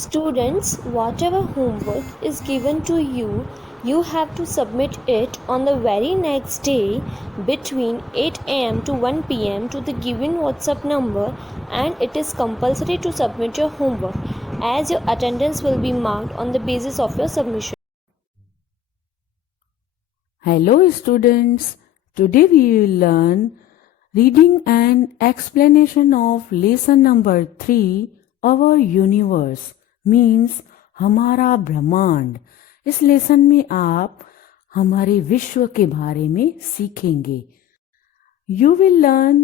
Students, whatever homework is given to you, you have to submit it on the very next day between 8 am to 1 pm to the given WhatsApp number, and it is compulsory to submit your homework as your attendance will be marked on the basis of your submission. Hello students, today we will learn reading and explanation of lesson number 3, our universe means हमारा ब्रह्मांड। इस lesson में आप हमारे विश्व के बारे में सीखेंगे। You will learn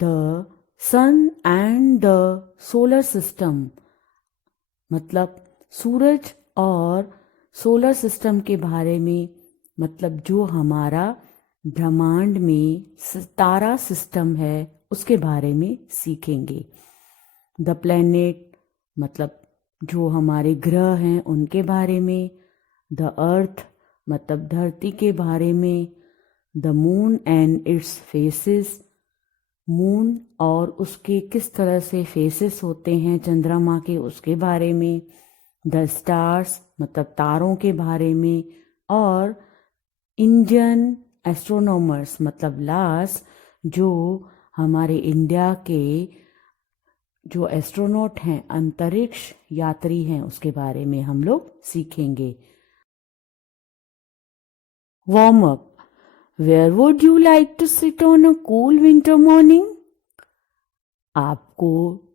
the sun and the solar system, मतलब सूरज और सोलर सिस्टम के बारे में, मतलब जो हमारा ब्रह्मांड में तारा सिस्टम है उसके बारे में सीखेंगे। द प्लैनेट मतलब जो हमारे ग्रह हैं उनके बारे में, द अर्थ मतलब धरती के बारे में, the moon and it's faces moon और उसके किस तरह से फेसेस होते हैं चंद्रमा के उसके बारे में, द स्टार्स मतलब तारों के बारे में, और इंडियन एस्ट्रोनॉमर्स मतलब लास्ट जो हमारे इंडिया के जो एस्ट्रोनॉट हैं अंतरिक्ष यात्री हैं उसके बारे में हम लोग सीखेंगे। Warm up. Where would you like to sit on a cool winter morning? आपको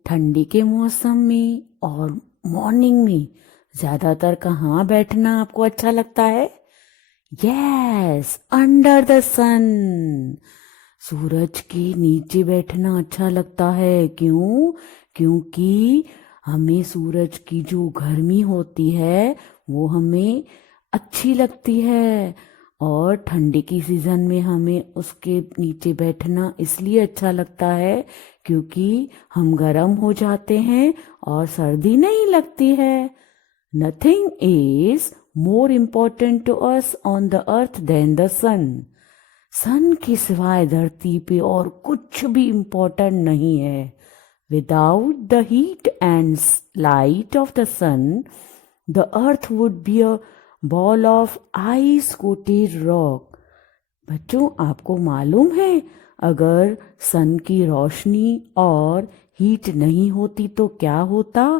ठंडी के मौसम में और मॉर्निंग में ज्यादातर कहाँ बैठना आपको अच्छा लगता है? यस, अंडर द सन। सूरज के नीचे बैठना अच्छा लगता है। क्यों? क्योंकि हमें सूरज की जो गर्मी होती है वो हमें अच्छी लगती है, और ठंडी की सीजन में हमें उसके नीचे बैठना इसलिए अच्छा लगता है क्योंकि हम गर्म हो जाते हैं और सर्दी नहीं लगती है। Nothing is more important to us on the earth than the sun. सन के सिवाय धरती पे और कुछ भी इम्पोर्टेंट नहीं है। Without the heat and light of the sun, the earth would be a ball of ice-coated rock. बच्चों, आपको मालूम है अगर सन की रोशनी और हीट नहीं होती तो क्या होता?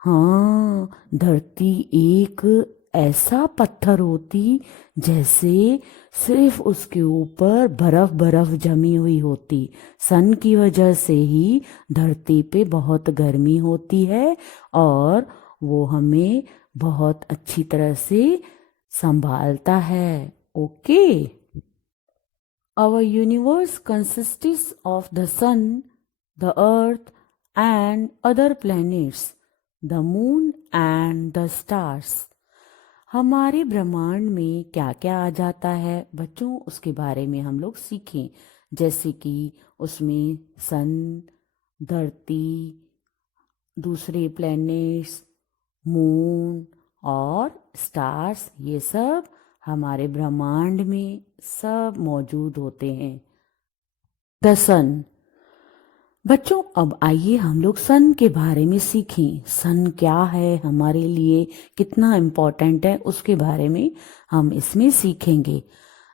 हाँ, धरती एक ऐसा पत्थर होती जैसे सिर्फ उसके ऊपर बर्फ बर्फ जमी हुई होती। सन की वजह से ही धरती पे बहुत गर्मी होती है और वो हमें बहुत अच्छी तरह से संभालता है। Okay, our universe consists of the sun, the earth and other planets, the moon and the stars. हमारे ब्रह्मांड में क्या क्या आ जाता है बच्चों, उसके बारे में हम लोग सीखें। जैसे कि उसमें सन, धरती, दूसरे प्लैनेट्स, मून और स्टार्स, ये सब हमारे ब्रह्मांड में सब मौजूद होते हैं। द सन। बच्चों, अब आइए हम लोग सन के बारे में सीखें। सन क्या है, हमारे लिए कितना इम्पोर्टेंट है, उसके बारे में हम इसमें सीखेंगे।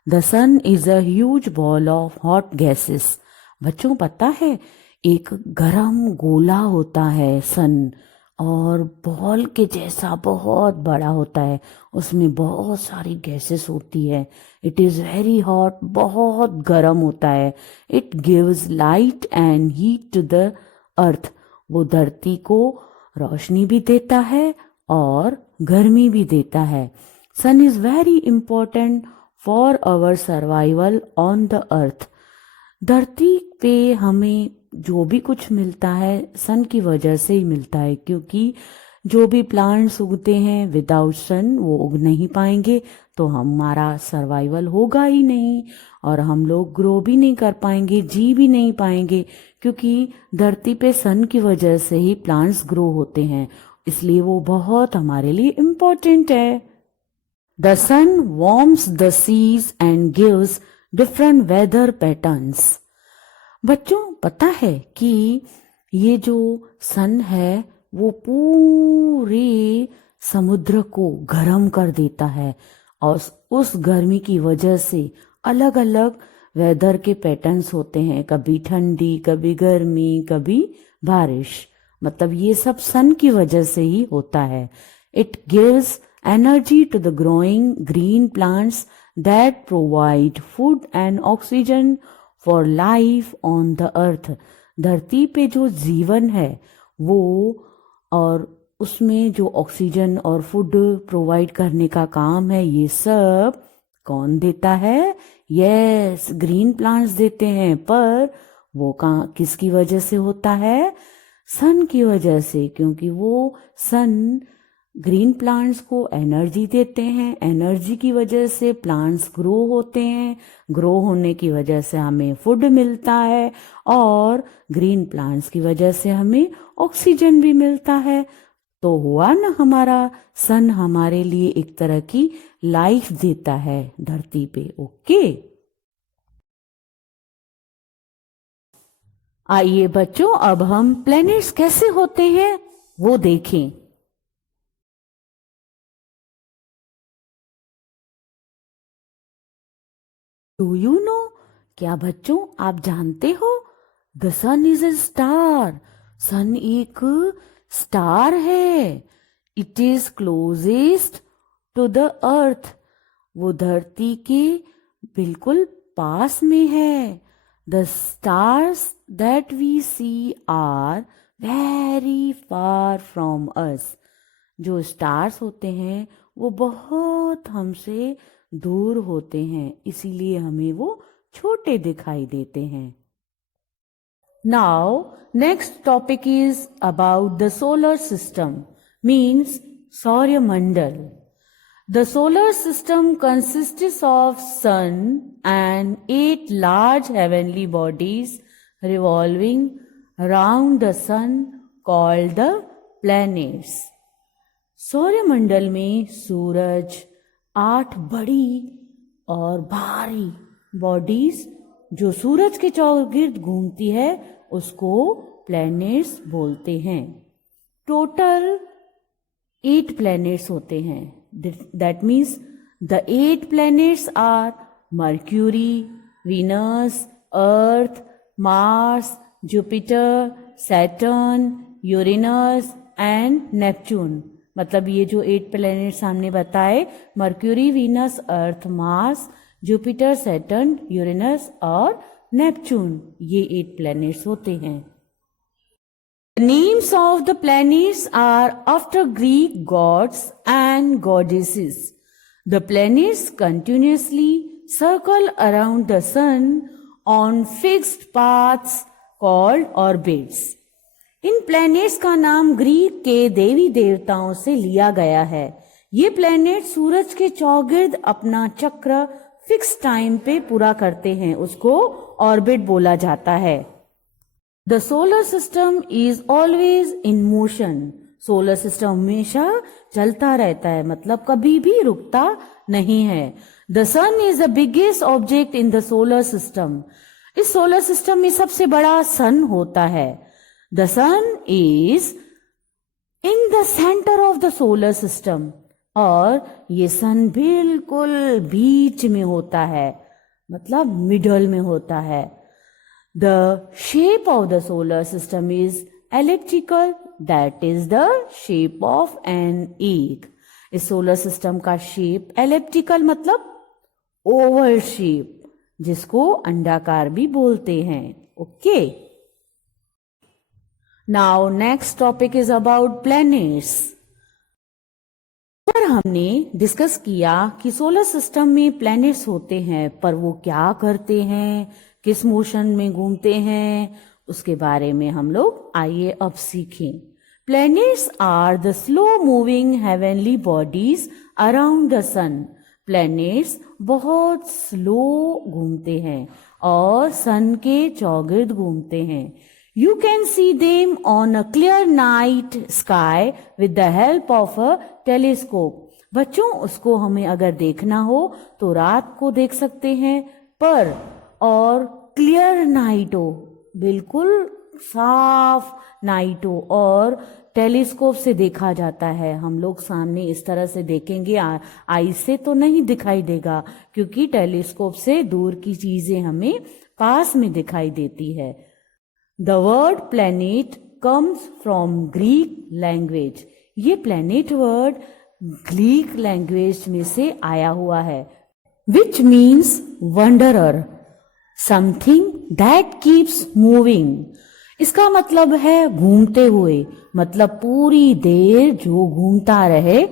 The sun is a huge ball of hot gases. बच्चों, पता है एक गरम गोला होता है सन, और बॉल के जैसा बहुत बड़ा होता है, उसमें बहुत सारी गैसेस होती है। इट इज़ वेरी हॉट, बहुत गर्म होता है। It gives light and heat to the earth. वो धरती को रोशनी भी देता है और गर्मी भी देता है। Sun is very important for our survival on the earth. धरती पे हमें जो भी कुछ मिलता है सन की वजह से ही मिलता है, क्योंकि जो भी प्लांट्स उगते हैं विदाउट सन वो उग नहीं पाएंगे, तो हमारा सर्वाइवल होगा ही नहीं और हम लोग ग्रो भी नहीं कर पाएंगे, जी भी नहीं पाएंगे, क्योंकि धरती पे सन की वजह से ही प्लांट्स ग्रो होते हैं, इसलिए वो बहुत हमारे लिए इम्पोर्टेंट है। The sun warms the seas and gives different weather patterns. बच्चों, पता है कि ये जो सन है वो पूरे समुद्र को गर्म कर देता है और उस गर्मी की वजह से अलग अलग वेदर के पैटर्न्स होते हैं, कभी ठंडी, कभी गर्मी, कभी बारिश। मतलब ये सब सन की वजह से ही होता है। It gives energy to the growing green plants that provide food and oxygen for life on the earth. धरती पे जो जीवन है वो और उसमें जो ऑक्सीजन और फूड प्रोवाइड करने का काम है, ये सब कौन देता है? यस, ग्रीन प्लांट्स देते हैं। पर वो कहाँ, किसकी वजह से होता है? सन की वजह से, क्योंकि वो सन ग्रीन प्लांट्स को एनर्जी देते हैं। एनर्जी की वजह से प्लांट्स ग्रो होते हैं, ग्रो होने की वजह से हमें फूड मिलता है और ग्रीन प्लांट्स की वजह से हमें ऑक्सीजन भी मिलता है। तो हुआ ना, हमारा सन हमारे लिए एक तरह की लाइफ देता है धरती पे। ओके, आइए बच्चों, अब हम प्लैनेट्स कैसे होते हैं वो देखें। डू यू नो, क्या बच्चों आप जानते हो? The sun is a star. Sun एक स्टार है। It is closest to the earth. वो धरती के बिल्कुल पास में है। The stars that we see are very far from us. जो स्टार्स होते हैं वो बहुत हमसे दूर होते हैं, इसीलिए हमें वो छोटे दिखाई देते हैं। Now next topic is about the solar system, means सौरमंडल। The solar system consists of sun and 8 large heavenly bodies revolving around the sun called the planets. सौरमंडल में सूरज, 8 बड़ी और भारी बॉडीज जो सूरज के चौगिर्द घूमती है उसको प्लैनेट्स बोलते हैं। टोटल 8 प्लैनेट्स होते हैं। That means the 8 planets are Mercury, Venus, Earth, Mars, Jupiter, Saturn, Uranus and Neptune। मतलब ये जो 8 प्लैनेट सामने बताए, मर्क्यूरी, वीनस, अर्थ, मार्स, जुपिटर, सैटर्न, यूरेनस और नेपच्यून, ये 8 प्लैनेट्स होते हैं। The names of the planets are after Greek gods and goddesses. The planets continuously circle around the sun on fixed paths called orbits. In planets का नाम Greek के देवी देवताओं से लिया गया है। ये प्लैनेट सूरज के चौगिर्द अपना चक्र फिक्स टाइम पे पूरा करते हैं, उसको ऑर्बिट बोला जाता है। The solar system is always in motion. Solar system हमेशा चलता रहता है, मतलब कभी भी रुकता नहीं है। The sun is the biggest object in the solar system. इस सोलर सिस्टम में सबसे बड़ा सन होता है। The sun is in the center of the solar system. और ये सन बिल्कुल बीच में होता है, मतलब मिडल में होता है। The shape of the solar system is elliptical, that is the shape of an egg. इस सोलर सिस्टम का शेप एलिप्टिकल मतलब ओवल शेप, जिसको अंडाकार भी बोलते हैं। Okay, now next topic is about planets. पर हमने डिस्कस किया कि सोलर सिस्टम में प्लैनेट्स होते हैं, पर वो क्या करते हैं, किस मोशन में घूमते हैं, उसके बारे में हम लोग आइए अब सीखें। Planets are the slow moving heavenly bodies around the sun. Planets बहुत स्लो घूमते हैं और सन के चौगिर्द घूमते हैं। You can see them on a clear night sky with the help of a telescope. बच्चों, उसको हमें अगर देखना हो तो रात को देख सकते हैं, पर और क्लियर नाइट हो, बिल्कुल साफ नाइट हो और टेलीस्कोप से देखा जाता है। हम लोग सामने इस तरह से देखेंगे, आई से तो नहीं दिखाई देगा, क्योंकि टेलीस्कोप से दूर की चीजें हमें पास में दिखाई देती है। The word planet comes from Greek language. ये प्लैनेट वर्ड ग्रीक लैंग्वेज में से आया हुआ है, which means wanderer, something that keeps moving. इसका मतलब है घूमते हुए, मतलब पूरी देर जो घूमता रहे।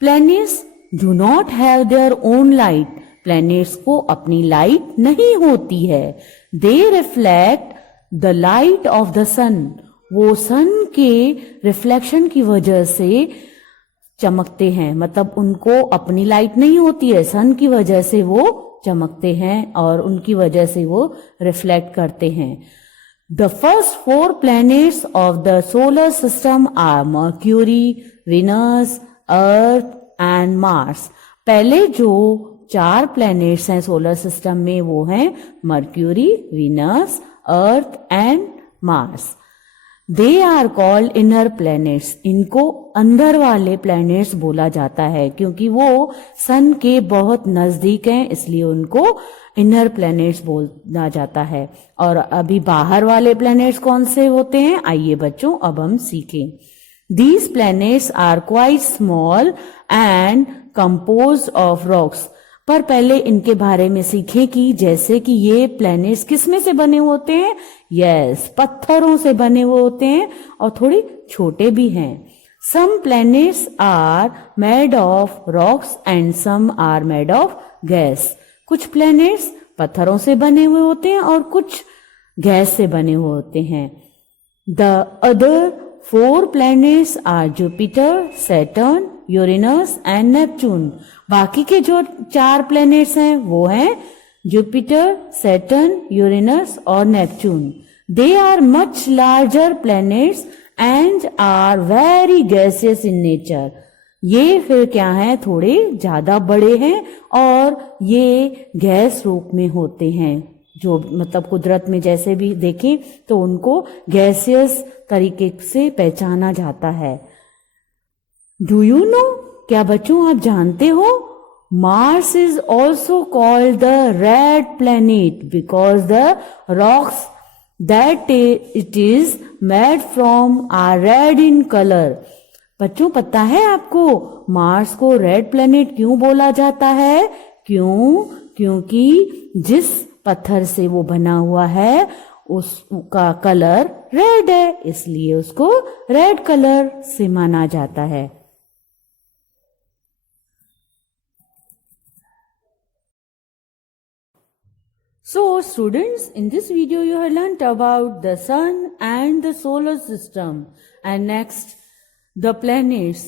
Planets do not have their own light. Planets को अपनी लाइट नहीं होती है। They reflect the light of the sun. वो सन के रिफ्लेक्शन की वजह से चमकते हैं, मतलब उनको अपनी लाइट नहीं होती है, सन की वजह से वो चमकते हैं और उनकी वजह से वो रिफ्लेक्ट करते हैं। The first 4 planets of the solar system are Mercury, Venus, Earth and Mars. पहले जो 4 planets हैं सोलर सिस्टम में वो हैं mercury, Venus, earth and Mars. They are called inner planets. इनको अंदर वाले planets बोला जाता है, क्योंकि वो सन के बहुत नजदीक हैं, इसलिए उनको इनर प्लैनेट्स बोला जाता है। और अभी बाहर वाले प्लैनेट्स कौन से होते हैं, आइए बच्चों अब हम सीखें। These planets are quite small and composed of rocks. पर पहले इनके बारे में सीखें कि जैसे कि ये प्लैनेट्स किस में से बने होते हैं। यस, पत्थरों से बने हुए होते हैं और थोड़े छोटे भी हैं। Some planets are made of rocks and some are made of gas. कुछ प्लैनेट्स पत्थरों से बने हुए होते हैं और कुछ गैस से बने हुए होते हैं। The other 4 planets are Jupiter, Saturn, Uranus and Neptune. बाकी के जो 4 planets हैं वो हैं जुपिटर, सैटर्न, यूरेनस और Neptune. They are much larger planets and are very gaseous in nature. ये फिर क्या है, थोड़े ज्यादा बड़े हैं और ये गैस रूप में होते हैं, जो मतलब कुदरत में जैसे भी देखें तो उनको गैसियस तरीके से पहचाना जाता है। डू यू नो, क्या बच्चों आप जानते हो, Mars is also called the red planet because the rocks that it is made from are red in colour. बच्चों पता है आपको मार्स को रेड प्लैनेट क्यों बोला जाता है? क्योंकि जिस पत्थर से वो बना हुआ है उसका कलर रेड है, इसलिए उसको रेड कलर से माना जाता है। So students, in this video you have learnt about the sun and the solar system, and next the planets.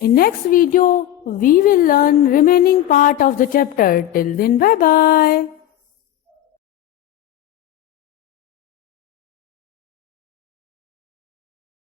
In next video we will learn remaining part of the chapter. Till then, bye bye.